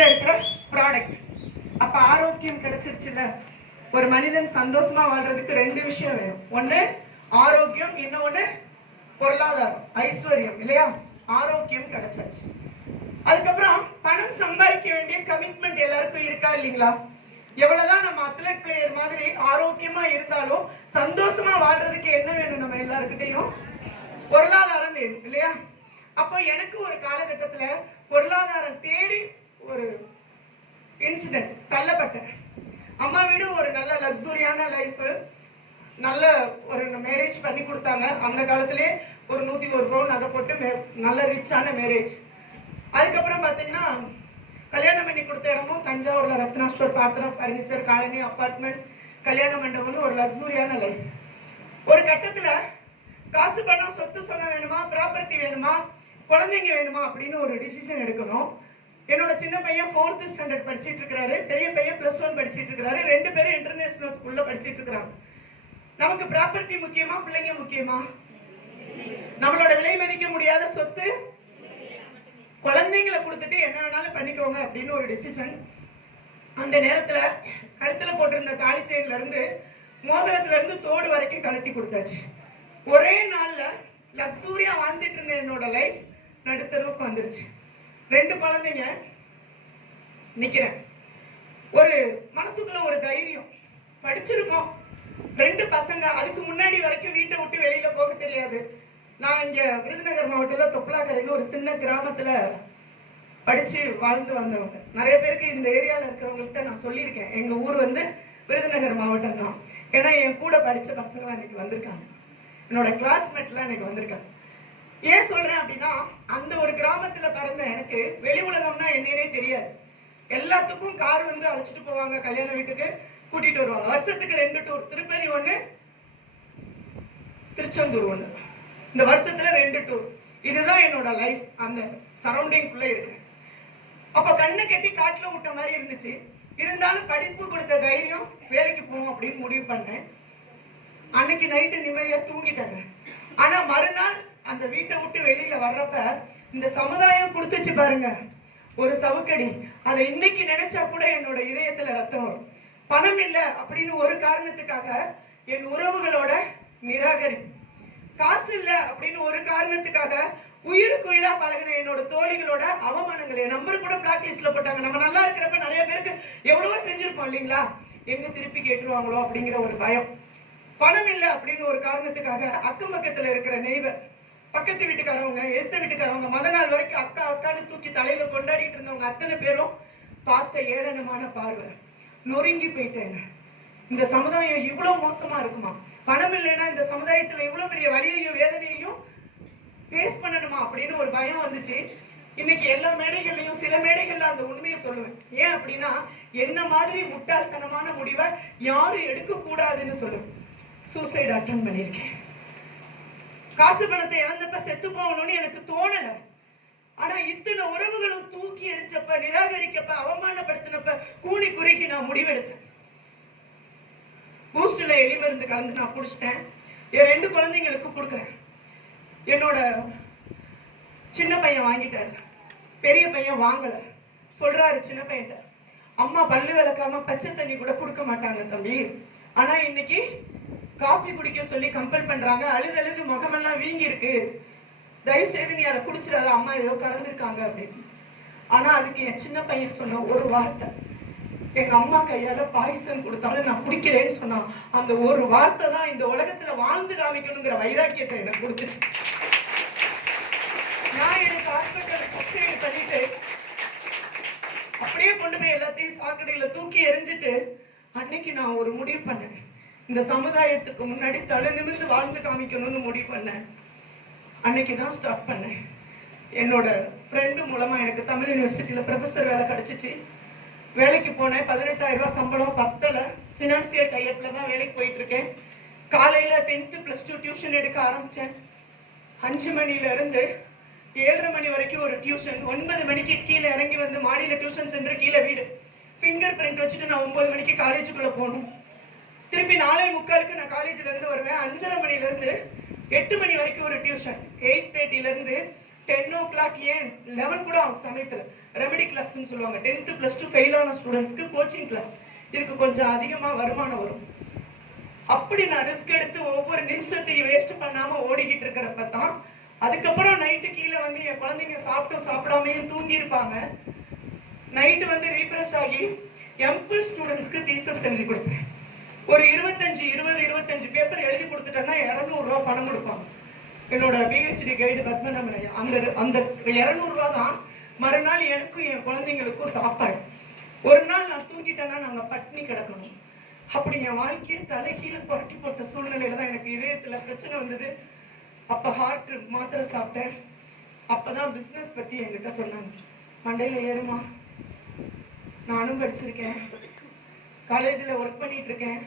இருக்கிற ப்ராடக்ட் அப்ப ஆரோக்கியம் கிடைச்சிருச்சுல ஒரு மனிதன் சந்தோஷமா வாழ்றதுக்கு ரெண்டு விஷயம் வேணும். ஒண்ணு ஆரோக்கியம். இன்னொன்னு பொருளாதாரம். ஐஸ்வர்யம் இல்லையா? ஆரோக்கியம் கிடைச்சாச்சு அதுக்கப்புறம் பணம் சம்பாதிக்க வேண்டிய கமிட்மெண்ட் எல்லாருக்கும் இருக்கா இல்லைங்களா? எவ்வளவுதான் நம்ம அத்லெட் பிளேயர் மாதிரி ஆரோக்கியமா இருந்தாலும் சந்தோஷமா வாழ்றதுக்கு என்ன வேணும் நம்ம எல்லாருக்கிட்டையும் பொருளாதாரம் வேணும் இல்லையா? அப்போ எனக்கு ஒரு காலகட்டத்துல பொருளாதாரம் தேடி ஒரு இன்சிடென்ட் தள்ளப்பட்டேன். அம்மா வீடு ஒரு நல்ல லக்ஸூரியான லைஃபு நல்ல ஒரு மேரேஜ் பண்ணி கொடுத்தாங்க. அந்த காலத்திலே ஒரு நூத்தி ஒரு ரூபா நகை போட்டு நல்ல ரிச்சான மேரேஜ் அதுக்கப்புறம் பார்த்தீங்கன்னா கல்யாணம் பண்ணி கொடுத்த இடமும் தஞ்சாவூர்ல ரத்னா ஸ்டோர் பாத்திரம் பர்னிச்சர் காலனி அப்பார்ட்மெண்ட் கல்யாண மண்டபம்னு ஒரு லக்ஸூரியான லைஃப் ஒரு கட்டத்துல காசு பணம் சொத்து சொன்ன வேணுமா ப்ராப்பர்ட்டி வேணுமா குழந்தைங்க வேணுமா அப்படின்னு ஒரு டிசிஷன் எடுக்கணும். என்னோட சின்ன பையன் ஃபோர்த் ஸ்டாண்டர்ட் படிச்சிட்டு இருக்கிறாரு. பெரிய பையன் பிளஸ் ஒன் படிச்சிட்டு இருக்கிறாரு. ரெண்டு பேரும் இன்டர்நேஷனல் ஸ்கூல்ல படிச்சிட்டு இருக்கிறாங்க. நமக்கு ப்ராப்பர்ட்டி முக்கியமா பிள்ளைங்க முக்கியமா? நம்மளோட விலை மதிக்க முடியாத சொத்து? குழந்தைங்களை கொடுத்துட்டு என்ன வேணாலும் பண்ணிக்கோங்க அப்படின்னு ஒரு டிசிஷன் அந்த நேரத்துல கழுத்துல போட்டிருந்த தாலி செயின்ல இருந்து மோதிரத்துல இருந்து தோடு வரைக்கும் கழட்டி கொடுத்தாச்சு. ஒரே நாள்ல லக்ஸூரியா வாழ்ந்துட்டு இருந்த என்னோட லைஃப் நடுத்தருவுக்கு வந்துருச்சு. ரெண்டு குழந்தைங்க நிக்கிறேன். ஒரு மனசுக்குள்ள ஒரு தைரியம். படிச்சிருக்கோம். ரெண்டு பசங்க அதுக்கு முன்னாடி வரைக்கும் வீட்டை விட்டு வெளியில போக தெரியாது. நான் இங்க விருதுநகர் மாவட்டத்தில் தொப்பலாக்கரைன்னு ஒரு சின்ன கிராமத்துல படிச்சு வாழ்ந்து வந்தவங்க. நிறைய பேருக்கு இந்த ஏரியால இருக்கிறவங்கள்ட்ட நான் சொல்லியிருக்கேன். எங்க ஊர் வந்து விருதுநகர் மாவட்டம் தான் ஏன்னா என் கூட படிச்ச பசங்களாம் இன்னைக்கு வந்திருக்காங்க. என்னோட கிளாஸ்மேட்லாம் எனக்கு வந்திருக்காங்க. ஏன் சொல்றேன் அப்படின்னா அந்த ஒரு கிராமத்துல பிறந்த எனக்கு வெளி உலகம்னா என்னன்னே தெரியாது. எல்லாத்துக்கும் கார் வந்து அழைச்சிட்டு போவாங்க கல்யாண வீட்டுக்கு கூட்டிட்டு வருவாங்க. வருஷத்துக்கு ரெண்டு டூர் திருப்பதி ஒண்ணு திருச்செந்தூர் ஒண்ணு. இந்த வருஷத்துல ரெண்டு டூர் இதுதான் என்னோட லைஃப் அந்த சரௌண்டிங்குள்ள இருக்கு. அப்ப கண்ணை கட்டி காட்டுல விட்ட மாதிரி இருந்துச்சு. இருந்தாலும் படிப்பு கொடுத்த தைரியம் வேலைக்கு போவோம் அப்படின்னு முடிவு பண்ணேன். அன்னைக்கு நைட்டு நிம்மதியா தூங்கிட்டாங்க. ஆனா மறுநாள் அந்த வீட்டை விட்டு வெளியில வர்றப்ப இந்த சமுதாயம் கொடுத்துச்சு பாருங்க. ஒரு சவுக்கடி. அதை இன்னைக்கு நினைச்சா கூட என்னோட இதயத்துல ரத்தம் வரும். பணம் இல்லை அப்படின்னு ஒரு காரணத்துக்காக என் உறவுகளோட நிராகரி. காசு இல்லை அப்படின்னு ஒரு காரணத்துக்காக உயிருக்கு உயிரா பழகின என்னோட தோழிகளோட அவமானங்கள். என் நம்பர் கூட பிளாக் லிஸ்ட்ல போட்டாங்க. நம்ம நல்லா இருக்கிறப்ப நிறைய பேருக்கு எவ்வளவோ செஞ்சிருப்போம் இல்லைங்களா? எங்க திருப்பி கேட்டுருவாங்களோ அப்படிங்கிற ஒரு பயம். பணம் இல்லை அப்படின்னு ஒரு காரணத்துக்காக அக்கம் பக்கத்துல இருக்கிற நெய்வர் பக்கத்து வீட்டுக்காரவங்க எத்த வீட்டுக்காரவங்க மத நாள் வரைக்கும் அக்கா அக்கான்னு தூக்கி தலையில கொண்டாடிட்டு இருந்தவங்க அத்தனை பேரும் பார்த்த ஏளனமான பார்வை. நொறுங்கி போயிட்டேங்க. இந்த சமுதாயம் இவ்வளவு மோசமா இருக்குமா? பணம் இல்லைன்னா இந்த சமுதாயத்துல இவ்வளவு பெரிய வழியையும் வேதனையையும் ஃபேஸ் பண்ணணுமா அப்படின்னு ஒரு பயம் வந்துச்சு. இன்னைக்கு எல்லா மேடைகள்லையும் சில மேடைகள்ல அந்த உண்மையை சொல்லுவேன். ஏன் அப்படின்னா என்ன மாதிரி முட்டாள்தனமான முடிவை யாரும் எடுக்க கூடாதுன்னு சொல்லுவேன். சூசைட் அட்டன் பண்ணியிருக்கேன். காசு பணத்தை இழந்தப்ப செத்து போகணும்னு எனக்கு தோணல. ஆனா இத்தனை உறவுகளும் தூக்கி எரிச்சப்ப நிராகரிக்கப்ப அவமானப்படுத்தினப்ப கூனி குறுகி நான் முடிவெடுத்தேன். பூஸ்ட்ல எலி மருந்து கலந்து நான் குடிச்சிட்டேன். என் ரெண்டு குழந்தைங்களுக்கு கொடுக்குறேன். என்னோட சின்ன பையன் வாங்கிட்டாரு. பெரிய பையன் வாங்கல. சொல்றாரு சின்ன பையன்ட்ட அம்மா பல்லு விளக்காம பச்சை தண்ணி கூட கொடுக்க மாட்டாங்க தம்பி. ஆனா இன்னைக்கு காபி குடிக்க சொல்லி கம்பல் பண்றாங்க. அழுது அழுது முகமெல்லாம் வீங்கி இருக்கு தயவு செய்து நீ அதை குடிச்சிடாத. அம்மா ஏதோ கலந்துருக்காங்க அப்படின்னு. ஆனா அதுக்கு என் சின்ன பையன் சொன்ன ஒரு வார்த்தை. எங்க அம்மா கையால பாயசம் கொடுத்தாலும் நான் குடிக்கிறேன்னு சொன்னான். அந்த ஒரு வார்த்தை தான் இந்த உலகத்துல வாழ்ந்து காமிக்கணுங்கிற வைராக்கியத்தை எனக்கு கொடுத்துச்சு. நான் எனக்கு ஹாஸ்பிட்டல் ஃபர்ஸ்ட் பண்ணிட்டு அப்படியே கொண்டு போய் எல்லாத்தையும் சாக்கடையில தூக்கி எரிஞ்சிட்டு அன்னைக்கு நான் ஒரு முடிவு பண்ணேன். இந்த சமுதாயத்துக்கு முன்னாடி தலை நிமிர்ந்து வாழ்ந்து காமிக்கணும்னு முடிவு பண்ணேன். அன்னைக்கு தான் ஸ்டார்ட் பண்ணேன். என்னோட ஃப்ரெண்டு மூலமா எனக்கு தமிழ் யூனிவர்சிட்டியில ப்ரொஃபஸர் வேலை கிடைச்சிச்சு. வேலைக்கு போனேன். பதினெட்டாயிரம் ரூபாய் சம்பளம் பத்தல. ஃபினான்சியல் டைப்ல தான் வேலைக்கு போயிட்டு இருக்கேன். காலையில டென்த்து ப்ளஸ் டூ டியூஷன் எடுக்க ஆரம்பிச்சேன். அஞ்சு மணில இருந்து ஏழரை மணி வரைக்கும் ஒரு டியூஷன் ஒன்பது மணிக்கு கீழே இறங்கி வந்து மாடியில டியூஷன் சென்று கீழே வீடு. ஃபிங்கர் பிரிண்ட் வச்சுட்டு நான் ஒன்பது மணிக்கு காலேஜுக்குள்ள போகணும். திருப்பி நாலே முக்காலுக்கு நான் காலேஜ்ல இருந்து வருவேன். அஞ்சரை மணில இருந்து எட்டு மணி வரைக்கும் ஒரு டியூஷன் எயிட் தேர்ட்டில இருந்து டென் ஓ கிளாக் ஏன்? லெவன் கூட ஆகும் சமயத்துல. ரெமெடி கிளாஸ்ன்னு சொல்லுவாங்க. டென்த்து ப்ளஸ் டூ ஃபெயில் ஆன ஸ்டூடெண்ட்ஸ்க்கு கோச்சிங் கிளாஸ் இதுக்கு கொஞ்சம் அதிகமா வருமானம் வரும். அப்படி நான் ரிஸ்க் எடுத்து ஒவ்வொரு நிமிஷத்தையும் வேஸ்ட் பண்ணாம ஓடிக்கிட்டு இருக்கிறப்ப தான் அதுக்கப்புறம் நைட்டு கீழே வந்து என் குழந்தைங்க சாப்பிட்டும் சாப்பிடாமையும் தூங்கியிருப்பாங்க. நைட்டு வந்து ரீஃப்ரெஷ் ஆகி எம்பிள் ஸ்டூடெண்ட்ஸ்க்கு தீசஸ் எழுதி கொடுப்பேன். ஒரு இருபத்தஞ்சு இருபது இருபத்தஞ்சு பேப்பர் எழுதி கொடுத்துட்டேன்னா இரநூறுவா பணம் கொடுப்பாங்க. என்னோட பிஹெச்டி கைடு பத்மநாபன் ஐயா அந்த அந்த இரநூறுவா தான் மறுநாள் எனக்கும் என் குழந்தைங்களுக்கும் சாப்பாடு. ஒரு நாள் நான் தூங்கிட்டேன்னா நாங்க பட்னி கிடக்கணும். அப்படி என் வாழ்க்கையை தலைகீழ புரட்டி போட்ட சூழ்நிலையில தான் எனக்கு இதயத்துல பிரச்சனை வந்தது. அப்ப ஹார்ட் மாத்திரை சாப்பிட்டேன். அப்பதான் பிசினஸ் பத்தி என்கிட்ட சொன்னாங்க. மண்டையில ஏறுமா? நானும் படிச்சிருக்கேன். காலேஜில் ஒர்க் பண்ணிட்டு இருக்கேன்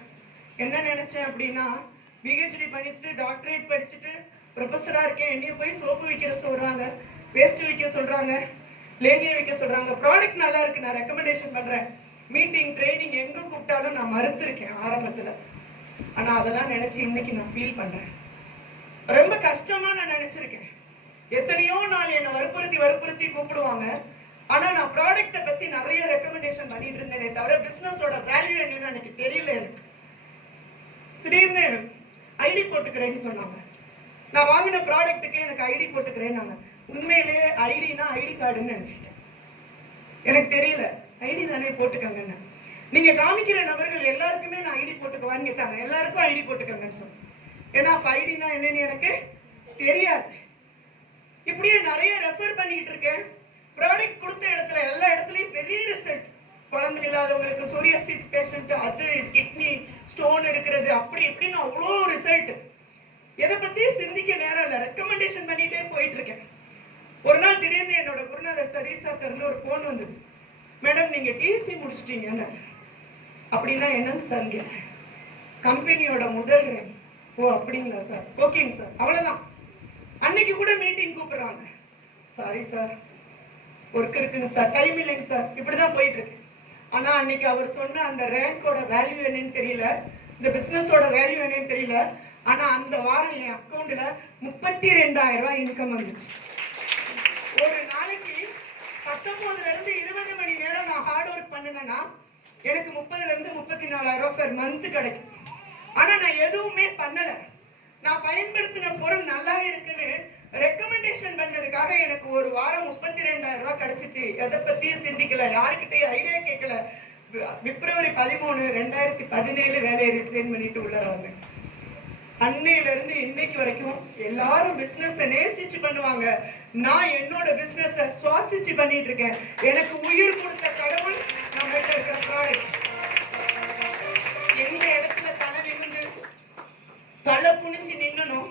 என்ன நினச்சேன் அப்படின்னா பிஹெச்டி படிச்சுட்டு டாக்டரேட் படிச்சுட்டு ப்ரொஃபஸராக இருக்கேன். என்னையும் போய் சோப்பு விற்கிற சொல்கிறாங்க வேஸ்ட் விற்க சொல்கிறாங்க லேகிய விற்க சொல்கிறாங்க ப்ராடக்ட் நல்லா இருக்கு நான் ரெக்கமெண்டேஷன் பண்ணுறேன் மீட்டிங் ட்ரைனிங் எங்கே கூப்பிட்டாலும் நான் மறுத்துருக்கேன் ஆரம்பத்தில். ஆனால் அதெல்லாம் நினச்சி இன்னைக்கு நான் ஃபீல் பண்ணுறேன் ரொம்ப கஷ்டமாக நான் நினச்சிருக்கேன். எத்தனையோ நாள் என்னை வற்புறுத்தி வற்புறுத்தி கூப்பிடுவாங்க. ஆனா நான் ப்ராடக்ட்டை பத்தி நிறைய ரெக்கமெண்டேஷன் பண்ணிட்டு இருந்தேனே தவிர பிசினஸோட வேல்யூ என்னன்னு எனக்கு தெரியல எனக்கு. திடீர்னு ஐடி போட்டுக்கிறேன்னு சொன்னாங்க. நான் வாங்கின ப்ராடக்ட்டுக்கு எனக்கு ஐடி போட்டுக்கிறேன்னாங்க. உண்மையிலேயே ஐடினா ஐடி கார்டுன்னு நினைச்சிட்டேன். எனக்கு தெரியல. ஐடி தானே போட்டுக்கங்கன்னு. நீங்க காமிக்கிற நபர்கள் எல்லாருக்குமே நான் ஐடி போட்டுக்குவான்னு கேட்டாங்க. எல்லாருக்கும் ஐடி போட்டுக்கங்கன்னு சொன்னேன். ஏன்னா அப்ப ஐடினா என்னன்னு எனக்கு தெரியாது. இப்படியே நிறைய ரெஃபர் பண்ணிட்டு இருக்கேன். ப்ராடக்ட் கொடுத்த இடத்துல எல்லா இடத்துலயும் பெரிய ரிசல்ட் குழந்தை இல்லாதவங்களுக்கு சோரியாசிஸ் பேஷண்ட் அது கிட்னி ஸ்டோன் இருக்கிறது அப்படி இப்படின்னு அவ்வளோ ரிசல்ட் எதை பத்தி சிந்திக்க நேரம் இல்லை. ரெக்கமெண்டேஷன் பண்ணிட்டே போயிட்டு இருக்கேன் ஒரு நாள் திடீர்னு என்னோட குருநாதர் சரீசாட்ட இருந்து ஒரு ஃபோன் வந்தது. மேடம் நீங்க டிசி முடிச்சிட்டீங்க அப்படின்னா என்னன்னு சார் கேட்டேன். கம்பெனியோட முதல் ஓ அப்படிங்களா சார் ஓகேங்க சார் அவ்வளவுதான். அன்னைக்கு கூட மீட்டிங் கூப்பிடுறாங்க. சாரி சார் ஒர்க் இருக்குங்க சார் டைம் இல்லைங்க சார் இப்படிதான் போயிட்டு இருக்கு. ஆனா அன்னைக்கு அவர் சொன்ன அந்த ரேங்கோட வேல்யூ என்னன்னு தெரியல. இந்த பிசினஸோட வேல்யூ என்னன்னு தெரியல. ஆனா அந்த வாரம் என் அக்கௌண்ட்ல முப்பத்தி ரெண்டாயிரம் ரூபாய் இன்கம் வந்துச்சு. ஒரு நாளைக்கு பத்தொன்பதுல இருந்து இருபது மணி நேரம் நான் ஹார்ட் ஒர்க் பண்ணினேன்னா எனக்கு முப்பதுல இருந்து முப்பத்தி நாலாயிரம் ரூபாய் பெர் மந்த் கிடைக்கும். ஆனா நான் எதுவுமே பண்ணல. நான் பயன்படுத்தின பொருள் நல்லா இருக்குன்னு ரெக்கமெண்டேஷன் பண்ணதுக்காக எனக்கு ஒரு வாரம் முப்பத்தி ரெண்டாயிரம் ரூபாய் கிடைச்சிச்சு. எதை பத்தியும் சிந்திக்கல. யாருக்கிட்டையும் ஐடியா கேட்கல. பிப்ரவரி பதிமூணு ரெண்டாயிரத்தி பதினேழு வேலையை ரிசைன் பண்ணிட்டு உள்ளார வந்து அன்னையில இருந்து இன்னைக்கு வரைக்கும் எல்லாரும் பிசினஸ் நேசிச்சு பண்ணுவாங்க. நான் என்னோட பிசினஸ் சுவாசிச்சு பண்ணிட்டு இருக்கேன். எனக்கு உயிர் கொடுத்த கடவுள் நம்ம கிட்ட இருக்கிற ப்ராடக்ட் எந்த இடத்துல தலை நிமிந்து தலை குனிஞ்சு நின்னணும்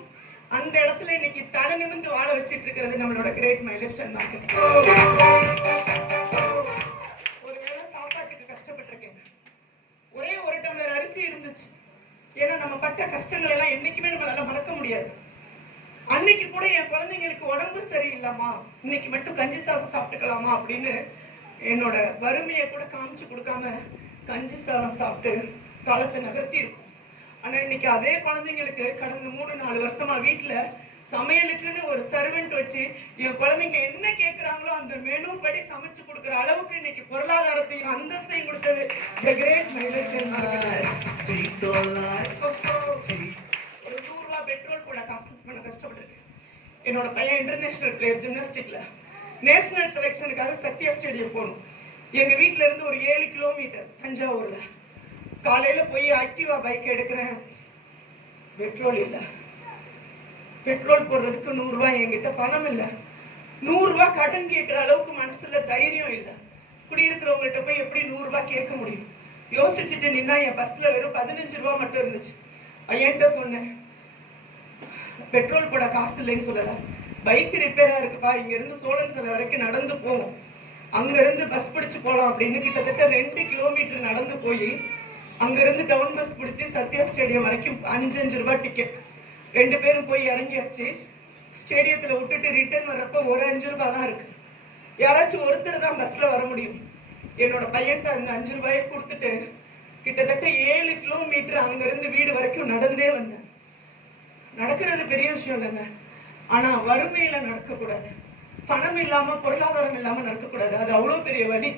அந்த இடத்துல இன்னைக்கு தலை நிமிந்து வாழ வச்சிட்டு இருக்கிறது நம்மளோட great my left and market ஒருவேளை சாப்பாட்டுக்கு கஷ்டப்பட்டிருக்கேன். ஒரே ஒரு டம்ளர் அரிசி இருந்துச்சு. ஏன்னா நம்ம பட்ட கஷ்டங்கள் எல்லாம் என்னைக்குமே நம்மளால மறக்க முடியாது. அன்னைக்கு கூட என் குழந்தைங்களுக்கு உடம்பு சரியில்லாமா இன்னைக்கு மட்டும் கஞ்சி சாதம் சாப்பிட்டுக்கலாமா அப்படின்னு என்னோட வறுமையை கூட காமிச்சு கொடுக்காம கஞ்சி சாதம் சாப்பிட்டு காலத்தை நகர்த்தி இருக்கும். ஆனா இன்னைக்கு அதே குழந்தைங்களுக்கு கடந்த மூணு நாலு வருஷமா வீட்டுல சமையலுக்குன்னு ஒரு சர்வெண்ட் வச்சு என் குழந்தைங்க என்ன கேட்குறாங்களோ அந்த மெனு படி சமைச்சு கொடுக்குற அளவுக்கு இன்னைக்கு பொருளாதாரத்தையும் அந்தஸ்தையும் கொடுத்தது த கிரேட் ஒரு நூறு ரூபாய் பெட்ரோல் கூட காசு பண்ண கஷ்டப்பட்டு என்னோட பையன் இன்டர்நேஷனல் பிளேயர் ஜிம்னாஸ்டிக்ல நேஷனல் செலெக்ஷனுக்காக சத்யா ஸ்டேடியம் போகணும். எங்க வீட்டுல இருந்து ஒரு ஏழு கிலோமீட்டர் தஞ்சாவூர்ல. காலையில போய் ஆக்டிவா பைக் எடுக்கிறேன். பெட்ரோல் இல்ல. பெட்ரோல் போடுறதுக்கு நூறு ரூபாய் என்கிட்ட பணம் இல்ல. நூறு ரூபாய் கடன் கேட்கிற அளவுக்கு மனசுல தைரியம் இல்ல. குடியிருக்கிறவங்கள்ட்ட போய் எப்படி நூறு ரூபாய் கேட்க முடியும்? யோசிச்சுட்டு நின்னா என் பஸ்ல வெறும் பதினஞ்சு ரூபாய் மட்டும் இருந்துச்சு. என்கிட்ட சொன்னேன். பெட்ரோல் போட காசு இல்லைன்னு சொல்லல. பைக் ரிப்பேரா இருக்குப்பா. இங்க இருந்து சோழன் சிலை வரைக்கும் நடந்து போவோம். அங்க இருந்து பஸ் பிடிச்சு போலாம் அப்படின்னு கிட்டத்தட்ட ரெண்டு கிலோமீட்டர் நடந்து போய் அங்கிருந்து டவுன் பஸ் பிடிச்சி சத்யா ஸ்டேடியம் வரைக்கும் அஞ்சு அஞ்சு ரூபாய் டிக்கெட் ரெண்டு பேரும் போய் இறங்கியாச்சு. ஸ்டேடியத்தில் விட்டுட்டு ரிட்டர்ன் வர்றப்ப ஒரு அஞ்சு ரூபாய் தான் இருக்கு. யாராச்சும் ஒருத்தர் தான் பஸ்ல வர முடியும். என்னோட பையன்கிட்ட அந்த அஞ்சு ரூபாயை கொடுத்துட்டு கிட்டத்தட்ட ஏழு கிலோமீட்டர் அங்கிருந்து வீடு வரைக்கும் நடந்தே வந்தேன். நடக்கிறது பெரிய விஷயம் இல்லைங்க. ஆனா வறுமையில நடக்கக்கூடாது. பணம் இல்லாம பொருளாதாரம் இல்லாம நடக்கக்கூடாது. அது அவ்வளவு பெரிய வலி.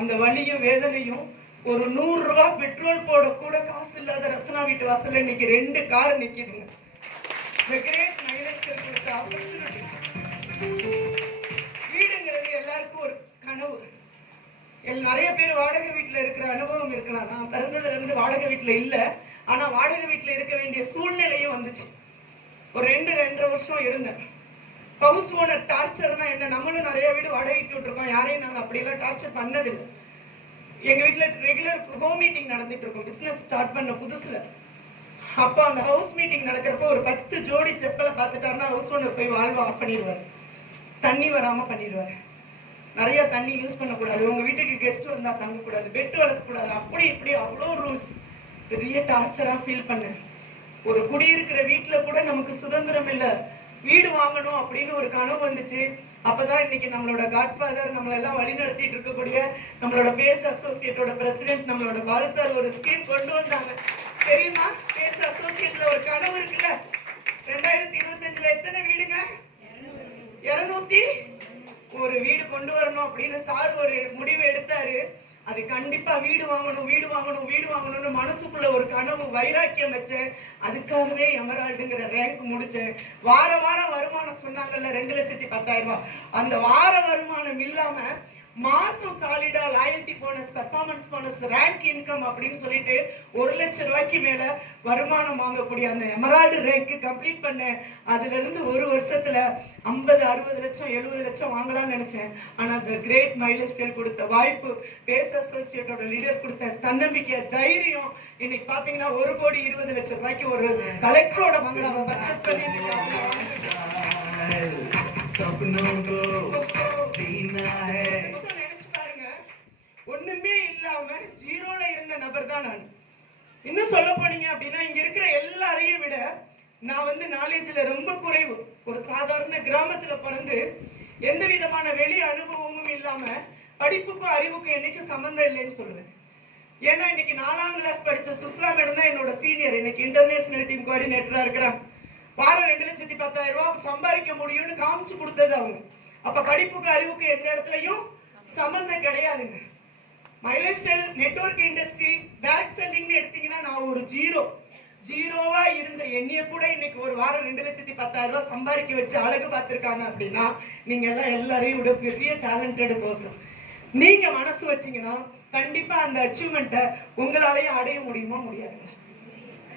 அந்த வலியும் வேதனையும் ஒரு நூறு ரூபாய் பெட்ரோல் போட கூட காசு இல்லாத ரத்னா வீட்டு வாசல்ல இன்னைக்கு ரெண்டு கார் நிக்குதுங்க. வீடுங்கிறது எல்லாருக்கும் ஒரு கனவு. நிறைய பேர் வாடகை வீட்டுல இருக்கிற அனுபவம் இருக்கலாம். நான் பிறந்ததுல இருந்து வாடகை வீட்டுல இல்ல. ஆனா வாடகை வீட்டுல இருக்க வேண்டிய சூழ்நிலையும் வந்துச்சு. ஒரு ரெண்டு ரெண்டரை வருஷம் இருந்தேன். ஹவுஸ் ஓனர் டார்ச்சர்னா என்ன? நம்மளும் நிறைய வீடு வாடகைக்கு விட்டுருக்கோம். யாரையும் நாங்க அப்படியெல்லாம் டார்ச்சர் பண்ணதில்லை. எங்க வீட்டுல ரெகுலர் ஹோம் மீட்டிங் நடந்துட்டு இருக்கும் பிசினஸ் ஸ்டார்ட் பண்ண புதுசுல. அப்போ அந்த ஹவுஸ் மீட்டிங் நடக்கிறப்போ ஒரு பத்து ஜோடி செப்பலை பார்த்துட்டாருன்னா ஹவுஸ் ஓனர் போய் வாழ்வு ஆஃப் பண்ணிடுவார். தண்ணி வராம பண்ணிடுவார். நிறைய தண்ணி யூஸ் பண்ணக்கூடாது. உங்க வீட்டுக்கு கெஸ்ட் வந்தா தங்கக்கூடாது. பெட் வளர்க்கக்கூடாது. அப்படி இப்படி அவ்வளோ ரூல்ஸ் பெரிய டார்ச்சரா ஃபீல் பண்ணேன். ஒரு குடியிருக்கிற வீட்டுல கூட நமக்கு சுதந்திரம் இல்லை. வீடு வாங்கணும் அப்படின்னு ஒரு கனவு வந்துச்சு. அப்பதான் இன்னைக்கு நம்மளோட காட்ஃபாதர் நம்மள எல்லாம் வழி நடத்திட்டு இருக்கக்கூடிய நம்மளோட பேஸ் அசோசியேட்டோட பிரசிடென்ட் நம்மளோட பாலு சார் ஒரு ஸ்கீம் கொண்டு வந்தாங்க. தெரியுமா? பேஸ் அசோசியேட்ல ஒரு கனவு இருக்குல்ல? ரெண்டாயிரத்தி இருபத்தஞ்சுல எத்தனை வீடுங்க? இருநூத்தி ஒரு வீடு கொண்டு வரணும் அப்படின்னு சார் ஒரு முடிவு எடுத்தாரு. அது கண்டிப்பா வீடு வாங்கணும் வீடு வாங்கணும் வீடு வாங்கணும்னு மனசுக்குள்ள ஒரு கனவு வைராக்கியம் வச்சேன் அதுக்காகவே எமரால்டுங்கிற ரேங்க் முடிச்சேன் வார வாரம் வருமானம் சொன்னாங்கல்ல ரெண்டு லட்சத்தி பத்தாயிரம் ரூபாய். அந்த வார வருமானம் இல்லாம மாசம் சாலிடா loyalty bonus performance bonus rank income அப்படின்னு சொல்லிட்டு ஒரு லட்சம் ரூபாய்க்கு மேல வருமானம் வாங்கக்கூடிய அந்த எமரால்டு ரேங்க் கம்ப்ளீட் பண்ணேன் அதுல இருந்து ஒரு வருஷத்துல ஐம்பது அறுபது லட்சம் எழுபது லட்சம் வாங்கலாம்னு நினைச்சேன். ஆனா அந்த கிரேட் மைலேஜ் பேர் கொடுத்த வாய்ப்பு பேஸ் அசோசியேட்டோட லீடர் கொடுத்த தன்னம்பிக்கை தைரியம் இன்னைக்கு பாத்தீங்கன்னா ஒரு கோடி இருபது லட்சம் ரூபாய்க்கு ஒரு கலெக்டரோட பங்களாவை பர்ச்சேஸ் பண்ணிட்டு இல்லாம ஜீரோல இருந்த நபர் தான் நான். இன்னும் சொல்ல போனீங்க அப்படின்னா இங்க இருக்கிற எல்லாரையும் விட நான் வந்து நாலேஜ்ல ரொம்ப குறைவு. ஒரு சாதாரண கிராமத்துல பிறந்து எந்த விதமான வெளி அனுபவமும் இல்லாம படிப்புக்கும் அறிவுக்கும் என்னைக்கும் சம்பந்தம் இல்லைன்னு சொல்லுவேன். ஏன்னா இன்னைக்கு நாலாம் கிளாஸ் படிச்ச சுஸ்லா மேடம் தான் என்னோட சீனியர் இன்னைக்கு இன்டர்நேஷனல் டீம் கோஆர்டினேட்டரா இருக்கிறான். வாரம் ரெண்டு லட்சத்தி பத்தாயிரம் ரூபாய் சம்பாதிக்க முடியும்னு காமிச்சு கொடுத்தது அவங்க. அப்ப படிப்புக்கு அறிவுக்கு எந்த இடத்துலயும் சம்பந்தம் கிடையாதுங்க. மைலேஜ் டெல் நெட்வொர்க் இண்டஸ்ட்ரி டைரக்ட் செல்லிங்னு எடுத்தீங்கன்னா நான் ஒரு ஜீரோ. ஜீரோவா இருந்த என்னைய கூட இன்னைக்கு ஒரு வாரம் ரெண்டு லட்சத்தி பத்தாயிரம் ரூபாய் சம்பாதிக்க வச்சு அழகு பார்த்துருக்காங்க அப்படின்னா நீங்க எல்லாம் எல்லாரையும் விட பெரிய டேலண்டட் பர்சன் நீங்க மனசு வச்சீங்கன்னா கண்டிப்பா அந்த அச்சீவ்மெண்ட்டை உங்களாலையும் அடைய முடியுமா முடியாதுங்க.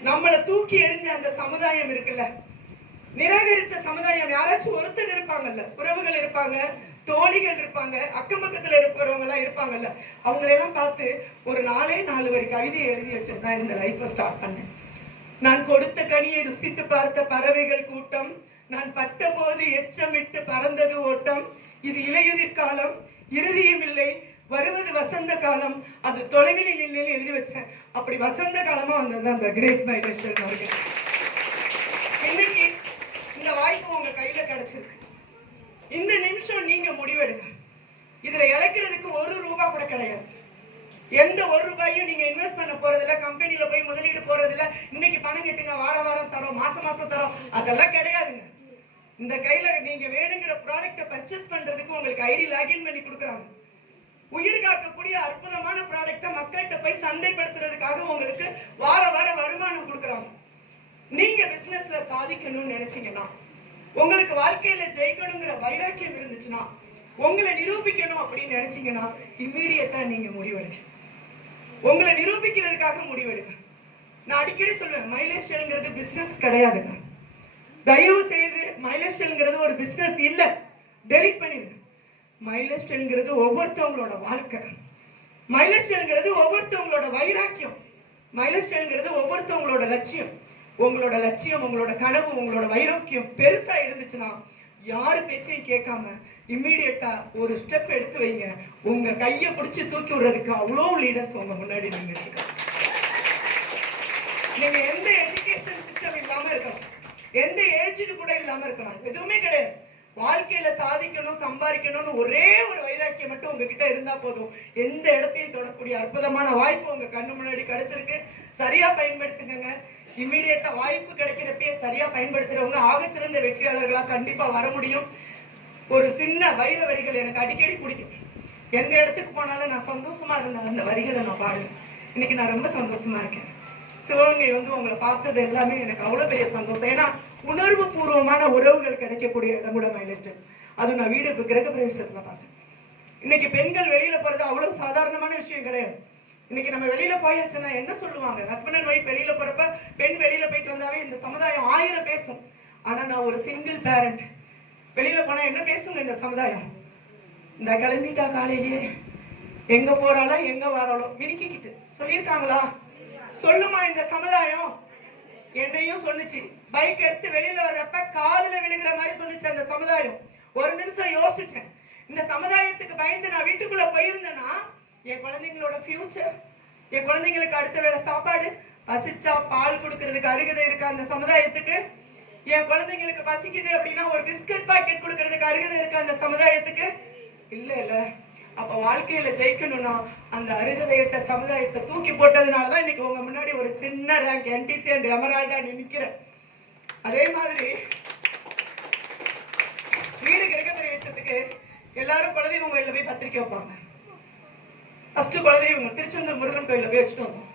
நம்மளை தூக்கி எறிஞ்ச அந்த சமுதாயம் இருக்குல்ல. நிராகரிச்ச சமுதாயம். யாராச்சும் ஒருத்தர் இருப்பாங்கல்ல உறவுகள் இருப்பாங்க. தோழிகள் இருப்பாங்க அக்கம் பக்கத்துல இருக்கிறவங்க எல்லாம் இருப்பாங்கல்ல அவங்களெல்லாம் பார்த்து ஒரு நாலே நாலு வரி கவிதையை எழுதி வச்சுட்டு தான் இந்த லைஃப்பை ஸ்டார்ட் பண்ணேன். நான் கொடுத்த கனியை ருசித்து பார்த்த பறவைகள் கூட்டம் நான் பட்ட போது எச்சமிட்டு பறந்தது ஓட்டம். இது இலையுதிர் காலம் இறுதியும் இல்லை வருவது வசந்த காலம். அது தொலைவில் இல்லைன்னு எழுதி வச்சேன். அப்படி வசந்த காலமா வந்தது அந்த கிரேட் மைண்ட் இன்னைக்கு இந்த வாய்ப்பு உங்க கையில கிடைச்சிருக்கு. இந்த நிமிஷம் நீங்க முடிவெடுங்க. இதுல இழக்கிறதுக்கு ஒரு ரூபா கூட கிடையாது. எந்த ஒரு ரூபாயும் நீங்க இன்வெஸ்ட் பண்ண போறதில்ல கம்பெனில போய் முதலீடு போறதில்ல. இன்னைக்கு பணம் கட்டுங்க வார வாரம் தரோம் மாசம் மாசம் தரோம். அதெல்லாம் கிடையாதுங்க இந்த கையில நீங்க வேணுங்கிற ப்ராடக்ட்டை பர்ச்சேஸ் பண்றதுக்கு உங்களுக்கு ஐடி லாகின் பண்ணி கொடுக்குறாங்க. உயிர் காக்கக்கூடிய அற்புதமான ப்ராடக்ட்டை மக்கள்கிட்ட போய் சந்தைப்படுத்துறதுக்காக உங்களுக்கு வார வார வருமானம் கொடுக்குறாங்க. நீங்க பிசினஸ்ல சாதிக்கணும்னு நினைச்சீங்கன்னா உங்களுக்கு வாழ்க்கையில ஜெயிக்கணுங்கிற வைராக்கியம் இருந்துச்சுன்னா உங்களை நிரூபிக்கணும் அப்படின்னு நினைச்சீங்கன்னா இம்மீடியட்டா நீங்க முடிவெடுங்க. உங்களை நிரூபிக்கிறதுக்காக முடிவெடுங்க. நான் அடிக்கடி சொல்லுவேன் மைலேஜ் டெல்ங்கிறது பிசினஸ் கிடையாதுங்க தயவு செய்து மைலேஜ் ஒரு பிசினஸ் இல்ல. டெலிட் பண்ணிருங்க மைலேஜ் ஒவ்வொருத்தவங்களோட வாழ்க்கை. மைலேஜ் ஒவ்வொருத்தவங்களோட வைராக்கியம். மைலேஜ் ஒவ்வொருத்தவங்களோட லட்சியம். உங்களோட லட்சியம் உங்களோட கனவு உங்களோட வைரோக்கியம் பெருசா இருந்துச்சுன்னா யாரு பேச்சையும் கேட்காம இம்மீடியட்டா ஒரு ஸ்டெப் எடுத்து வைங்க. உங்க கையை பிடிச்சு தூக்கி விடுறதுக்கு அவ்வளோ லீடர்ஸ் உங்க முன்னாடி நீங்க நீங்க எந்த எஜுகேஷன் சிஸ்டம் இல்லாம இருக்கலாம் எந்த ஏஜ்டு கூட இல்லாம இருக்கலாம் எதுவுமே கிடையாது. வாழ்க்கையில சாதிக்கணும் சம்பாதிக்கணும்னு ஒரே ஒரு வைராக்கியம் மட்டும் உங்ககிட்ட இருந்தா போதும். எந்த இடத்தையும் தொடக்கூடிய அற்புதமான வாய்ப்பு உங்க கண்ணு முன்னாடி கிடைச்சிருக்கு. சரியா பயன்படுத்துங்க இம்மிடியட்டா வாய்ப்பு கிடைக்கிறப்பயே சரியா பயன்படுத்துறவங்க ஆகச்சிறந்த வெற்றியாளர்களா கண்டிப்பா வர முடியும். ஒரு சின்ன வைர வரிகள் எனக்கு அடிக்கடி பிடிக்கும். எந்த இடத்துக்கு போனாலும் நான் சந்தோஷமா இருந்தேன் அந்த வரிகளை நான் பாடுவேன். இன்னைக்கு நான் ரொம்ப சந்தோஷமா இருக்கேன். சிவகங்கை வந்து உங்களை பார்த்தது எல்லாமே எனக்கு அவ்வளவு பெரிய சந்தோஷம். ஏன்னா உணர்வு பூர்வமான உறவுகள் கிடைக்கக்கூடிய இடம் கூட மயிலிட்டு அது நான் வீடு கிரக பிரவேசத்துல பார்த்தேன். இன்னைக்கு பெண்கள் வெளியில போறது அவ்வளவு சாதாரணமான விஷயம் கிடையாது. இன்னைக்கு நம்ம வெளியில போயாச்சுன்னா என்ன சொல்லுவாங்க? ஹஸ்பண்ட் அண்ட் ஒய்ஃப் வெளியில போறப்ப பெண் வெளியில போயிட்டு வந்தாவே இந்த சமுதாயம் ஆயிரம் பேசும். ஆனா நான் ஒரு சிங்கிள் பேரண்ட் வெளியில போனா என்ன பேசுங்க இந்த சமுதாயம்? இந்த கிளம்பிட்டா காலையிலேயே எங்க போறாளோ எங்க வராளோ மினுக்கிக்கிட்டு சொல்லியிருக்காங்களா? சொல்லுமா இந்த சமுதாயம்? என்னையும் சொல்லுச்சு. பைக் எடுத்து வெளியில வர்றப்ப காதுல விழுகிற மாதிரி சொல்லுச்சு அந்த சமுதாயம். ஒரு நிமிஷம் யோசிச்சேன். இந்த சமுதாயத்துக்கு பயந்து நான் வீட்டுக்குள்ள போயிருந்தேன்னா என் குழந்தைங்களோட ஃபியூச்சர் என் குழந்தைங்களுக்கு அடுத்த வேளை சாப்பாடு பசிச்சா பால் கொடுக்கறதுக்கு அருகதை இருக்கா அந்த சமுதாயத்துக்கு என் குழந்தைங்களுக்கு பசிக்குது அப்படின்னா ஒரு பிஸ்கட் பாக்கெட் கொடுக்கறதுக்கு அருகதை இருக்கா அந்த சமுதாயத்துக்கு? இல்ல இல்ல. அப்ப வாழ்க்கையில ஜெயிக்கணும்னா அந்த அருகதையிட்ட சமுதாயத்தை தூக்கி போட்டதுனாலதான் இன்னைக்கு உங்க முன்னாடி ஒரு சின்ன ரேங்க் என்டிசி அண்ட் எமரால்டா நிக்கிறேன். அதே மாதிரி வீடு கிரக எல்லாரும் குலதெய்வம் உங்க போய் பத்திரிக்கை வைப்பாங்க. ஃபர்ஸ்ட் குலதெய்வம் திருச்செந்தூர் முருகன் கோயிலில் போய் வச்சுட்டு வந்தோம்.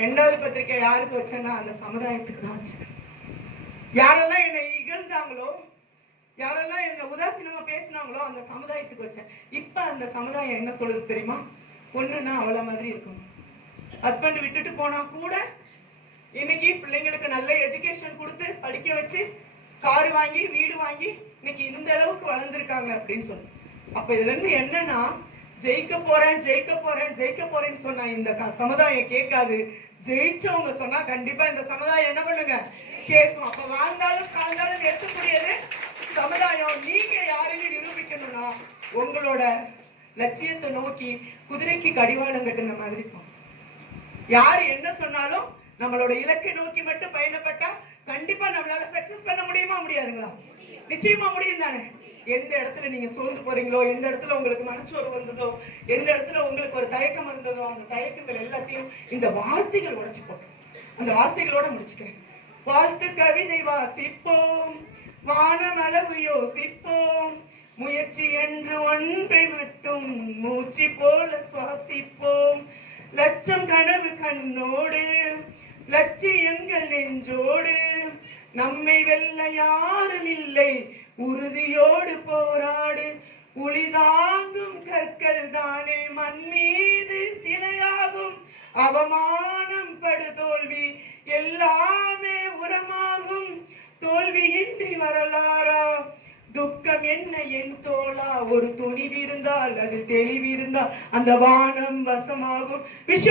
ரெண்டாவது பத்திரிக்கை யாருக்கு வச்சேன்னா அந்த சமுதாயத்துக்கு தான் வச்சேன். யாரெல்லாம் என்னை இகழ்ந்தாங்களோ யாரெல்லாம் என்ன உதாசீனமா பேசினாங்களோ அந்த சமுதாயத்துக்கு வச்சேன். இப்ப அந்த சமுதாயம் என்ன சொல்லுது தெரியுமா? ஒண்ணுன்னா அவ்வளோ மாதிரி இருக்கும் ஹஸ்பண்ட் விட்டுட்டு போனா கூட இன்னைக்கு பிள்ளைங்களுக்கு நல்ல எஜுகேஷன் கொடுத்து படிக்க வச்சு கார் வாங்கி வீடு வாங்கி இன்னைக்கு இந்த அளவுக்கு வளர்ந்துருக்காங்க அப்படின்னு சொல்லு. அப்ப இதுல இருந்து என்னன்னா ஜெயிக்க போறேன் ஜெயிக்க போறேன் ஜெயிக்க போறேன்னு சொன்னா இந்த க- சமுதாயம் கேட்காது. ஜெயிச்சவங்க சொன்னா கண்டிப்பா இந்த சமுதாயம் என்ன பண்ணுங்க? கேட்கும். அப்ப வாழ்ந்தாலும் காழ்ந்தாலும் நிறுத்தக்கூடியது சமுதாயம். நீங்க யாருன்னு நிரூபிக்கணும்னா உங்களோட லட்சியத்தை நோக்கி குதிரைக்கு கடிவாளம் கட்டுன மாதிரி இருக்கும். யார் என்ன சொன்னாலும் நம்மளோட இலக்கை நோக்கி மட்டும் பயணப்பட்டா கண்டிப்பா நம்மளால சக்சஸ் பண்ண முடியுமா? முடியாதுங்களா? நிச்சயமா முடியும் தானே எந்த இடத்துல நீங்க சோர்ந்து போறீங்களோ எந்த இடத்துல உங்களுக்கு மனச்சோறு வந்ததோ எந்த இடத்துல உங்களுக்கு ஒரு தயக்கம் இருந்ததோ அந்த தயக்கங்கள் எல்லாத்தையும் இந்த வார்த்தைகள் உடைச்சு போட்டோம் அந்த வார்த்தைகளோட முடிச்சுக்கிறேன். வாழ்த்து கவிதை வாசிப்போம் வானமளவு யோசிப்போம் முயற்சி என்று ஒன்றை விட்டும் மூச்சு போல சுவாசிப்போம். லட்சம் கனவு கண்ணோடு லட்சியங்கள் நெஞ்சோடு நம்மை வெல்ல யாரும் இல்லை உறுதியோடு போராடு. உளிதாங்கும் கற்கள் தானே மண் மீது சிலையாகும். அவமானம் படு தோல்வி எல்லாமே உரமாகும். தோல்வியின்றி வரலாறா? துக்கம் என்ன என் தோளா? ஒரு துணிவு இருந்தால் அதில் தெளிவு இருந்தால் அந்த வானம் வசமாகும். விஷ்